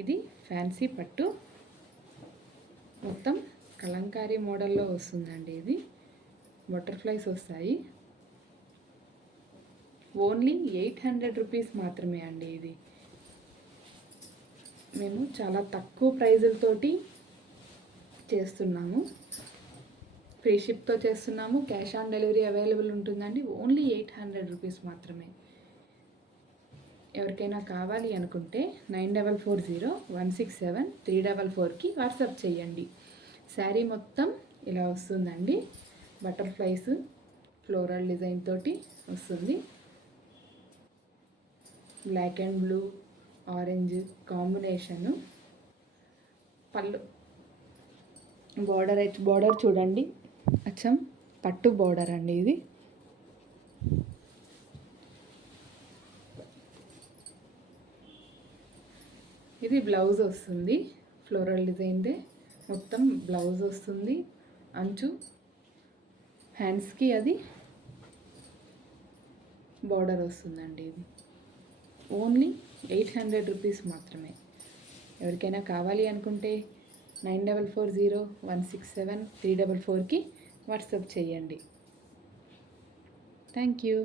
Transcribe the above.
ఇది ఫ్యాన్సీ పట్టు, మొత్తం కలంకారీ మోడల్లో వస్తుందండి. ఇది బటర్ఫ్లైస్ వస్తాయి. ఓన్లీ 800 రూపీస్ మాత్రమే అండి. ఇది మేము చాలా తక్కువ ప్రైజులతోటి చేస్తున్నాము. ఫ్రీ షిప్తో చేస్తున్నాము. క్యాష్ ఆన్ డెలివరీ అవైలబుల్ ఉంటుందండి. ఓన్లీ 800 రూపీస్ మాత్రమే. ఎవరికైనా కావాలి అనుకుంటే 9440167344కి వాట్సాప్ చేయండి. శారీ మొత్తం ఇలా వస్తుందండి. బటర్ఫ్లైస్ ఫ్లోరల్ డిజైన్ తోటి వస్తుంది. Black and blue orange combination. పళ్ళు బార్డర్ చూడండి, అచ్చం పట్టు బార్డర్ అండి ఇది. ఇది బ్లౌజ్ వస్తుంది. ఫ్లోరల్ డిజైన్దే మొత్తం బ్లౌజ్ వస్తుంది. అంచు హ్యాండ్స్కి అది బార్డర్ వస్తుందండి. ఇది ఓన్లీ 800 రూపీస్ మాత్రమే. ఎవరికైనా కావాలి అనుకుంటే 9440167344కి వాట్సాప్ చేయండి. Thank you.